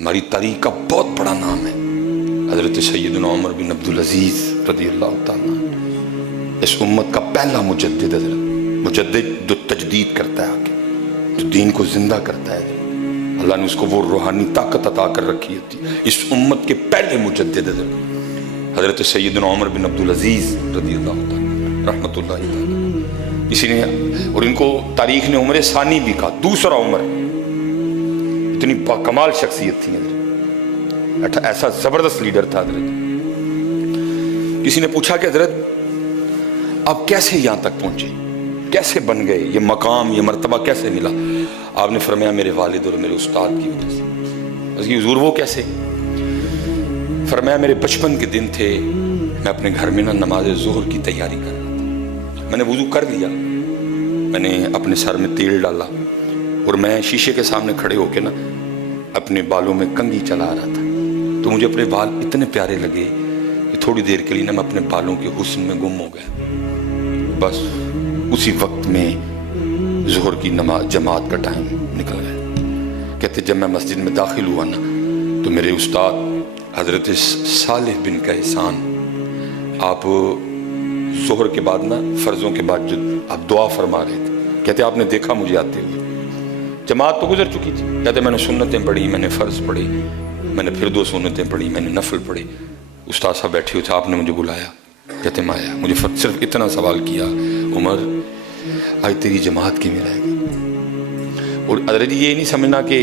ہماری تاریخ کا بہت بڑا نام ہے حضرت سیدنا عمر بن عبدالعزیز رضی اللہ تعالیٰ عنہ، اس امت کا پہلا مجدد حضرت، مجدد جو تجدید کرتا ہے آگے، جو دین کو زندہ کرتا ہے، اللہ نے اس کو وہ روحانی طاقت عطا کر رکھی ہوتی ہے۔ اس امت کے پہلے مجدد حضرت سیدنا عمر بن عبدالعزیز رضی اللہ تعالیٰ رحمۃ اللہ تعالیٰ، اسی نے، اور ان کو تاریخ نے عمر ثانی بھی کہا، دوسرا عمر۔ اتنی باکمال شخصیت تھی حضرت، ایسا زبردست لیڈر تھا حضرت۔ کسی نے پوچھا کہ حضرت آپ کیسے یہاں تک پہنچے، کیسے بن گئے، یہ مقام، یہ مرتبہ کیسے ملا؟ آپ نے فرمایا میرے والد اور میرے استاد کی وجہ سے۔ اس کی حضور وہ کیسے؟ فرمایا میرے بچپن کے دن تھے، میں اپنے گھر میں نماز ظہر کی تیاری کر رہا تھا، میں نے وضو کر لیا، میں نے اپنے سر میں تیل ڈالا اور میں شیشے کے سامنے کھڑے ہو کے اپنے بالوں میں کنگھی چلا رہا تھا، تو مجھے اپنے بال اتنے پیارے لگے کہ تھوڑی دیر کے لیے میں اپنے بالوں کے حسن میں گم ہو گیا۔ بس اسی وقت میں ظہر کی نماز جماعت کا ٹائم نکل گیا۔ کہتے جب میں مسجد میں داخل ہوا تو میرے استاد حضرت صالح بن کیسان، آپ ظہر کے بعد فرضوں کے بعد جو آپ دعا فرما رہے تھے، کہتے آپ نے دیکھا مجھے آتے ہوئے، جماعت تو گزر چکی تھی، کہتے میں نے سنتیں پڑھی، میں نے فرض پڑھی، میں نے پھر 2 سنتیں پڑھی، میں نے نفل پڑھی، استاد صاحب بیٹھے ہوئے تھے، آپ نے مجھے بلایا، کہتے میں آیا، مجھے صرف اتنا سوال کیا، عمر آج تیری جماعت کی میں رہ گئی۔ اور حضرت یہ نہیں سمجھنا کہ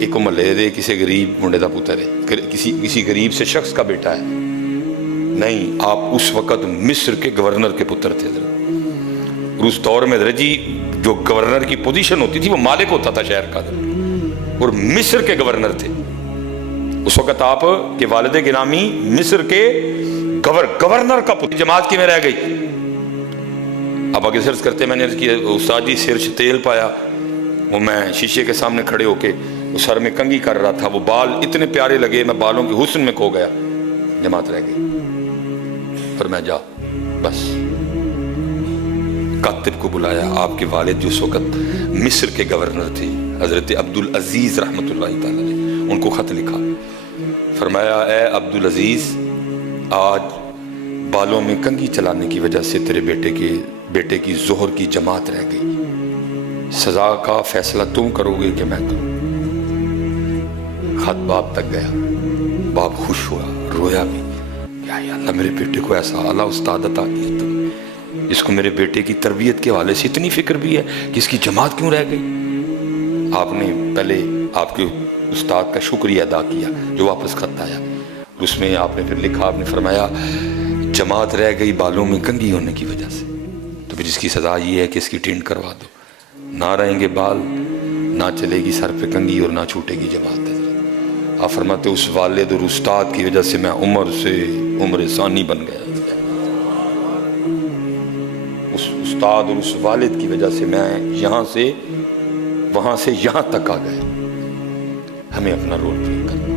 ایک محلے دے کسی غریب منڈے دا پتر ہے، کسی غریب سے شخص کا بیٹا ہے، نہیں، آپ اس وقت مصر کے گورنر کے پتر تھے حضرت۔ اور اس دور میں حضرت جی جو گورنر کی پوزیشن ہوتی تھی وہ مالک ہوتا تھا شہر کا، اور مصر کے گورنر تھے اس وقت۔ آپ کے والد گرامی مصر کے گورنر کا پتر، جماعت کی میں رہ گئی۔ اب آگے سرچ کرتے میں نے عرض کیا استاد جی سر سے تیل پایا، وہ میں شیشے کے سامنے کھڑے ہو کے وہ سر میں کنگھی کر رہا تھا، وہ بال اتنے پیارے لگے، میں بالوں کے حسن میں کھو گیا، جماعت رہ گئی۔ پھر میں جا، بس کاتب کو بلایا، آپ کے والد جو اس وقت مصر کے گورنر تھے حضرت عبدالعزیز رحمۃ اللہ تعالی علیہ، ان کو خط لکھا، فرمایا اے عبدالعزیز، آج بالوں میں کنگھی چلانے کی وجہ سے تیرے بیٹے کی ظہر کی جماعت رہ گئی، سزا کا فیصلہ تم کرو گے کہ میں کروں؟ خط باپ تک گیا، باپ خوش ہوا، رویا بھی، یا اللہ میرے بیٹے کو ایسا اعلیٰ استاد عطا کیا تم، جس کو میرے بیٹے کی تربیت کے حوالے سے اتنی فکر بھی ہے کہ اس کی جماعت کیوں رہ گئی۔ آپ نے پہلے آپ کے استاد کا شکریہ ادا کیا جو واپس خط آیا، اس میں آپ نے پھر لکھا، آپ نے فرمایا جماعت رہ گئی بالوں میں کنگھی ہونے کی وجہ سے، تو پھر اس کی سزا یہ ہے کہ اس کی ٹینٹ کروا دو، نہ رہیں گے بال، نہ چلے گی سر پہ کنگھی اور نہ چھوٹے گی جماعت۔ آپ فرماتے اس والد اور استاد کی وجہ سے میں عمر سے عمر ثانی بن گیا، اس استاد اور اس والد کی وجہ سے میں یہاں سے وہاں سے یہاں تک آ گیا۔ ہمیں اپنا رول پلے کرنا،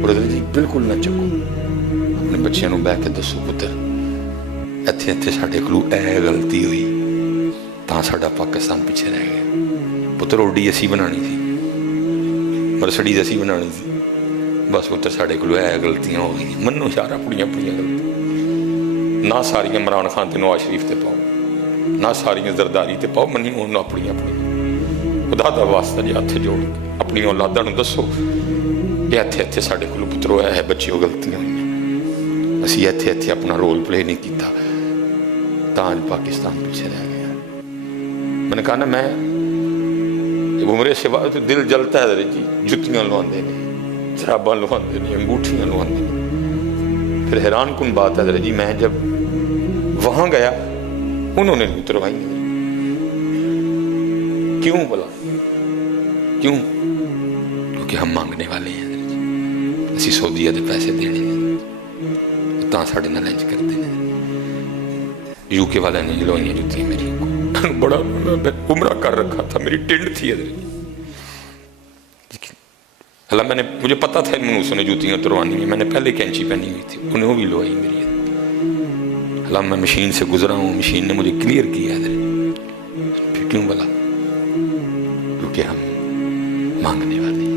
اور حضرت جی بالکل نہ چکو، اپنے بچیاں نوں بہ کے دسو پتر ایتھے ایتھے ساڈے کولوں اے غلطی ہوئی تاں ساڈا پاکستان پیچھے رہ گیا، پتر اوڈی اسی بنانی تھی، مرسڈیز اسی بنانی تھی، بس پتر ساڈے کولوں اے غلطیاں ہو گئی، منو یار اپنی غلطی، نہ ساریاں عمران خان تے نواز شریف تے پاؤ، نہ ساریاں زرداری تے پاؤ، منی انہوں اپنی خدا دا واسطہ جی ہاتھ جوڑ کے اپنی اولاداں نوں دسو کہ ایتھے ایتھے ساڈے کولوں پترو ہے بچیوں غلطیاں ہوئیں، اسی ایتھے ایتھے اپنا رول پلے نہیں کیتا تاں اج پاکستان پیچھے رہ گیا۔ میں نے کہا نا میں عمرے سے بعد دل جلتا ہے جی، جتیاں لواندے نے، شراباں لواندے نے، انگوٹھیاں لواندے نے، پھر حیران کن بات ہے جی میں جب وہاں گیا انہوں نے اتروائی نہیں، کیوں بولا کیوں؟ کیونکہ ہم مانگنے والے ہیں، اسی سعودیہ دے پیسے دینے ہیں، تاں ساڑے نال انج کرتے ہیں۔ یو کے والے نے لوائیاں جوتی میری کو بڑا عمرہ کر رکھا تھا، میری ٹنڈ تھی حضرت، اللہ مجھے پتا تھا منوسوں نے جوتیاں اتروانی ہیں، میں نے پہلے کینچی پہنی ہوئی تھی، انہیں بھی لوائی میری، اللہ میں مشین سے گزرا ہوں، مشین نے مجھے کلیئر کیا حضرت، پھر کیوں بلا؟ کیونکہ ہم مانگنے والے ہیں۔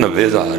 90,000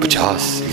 50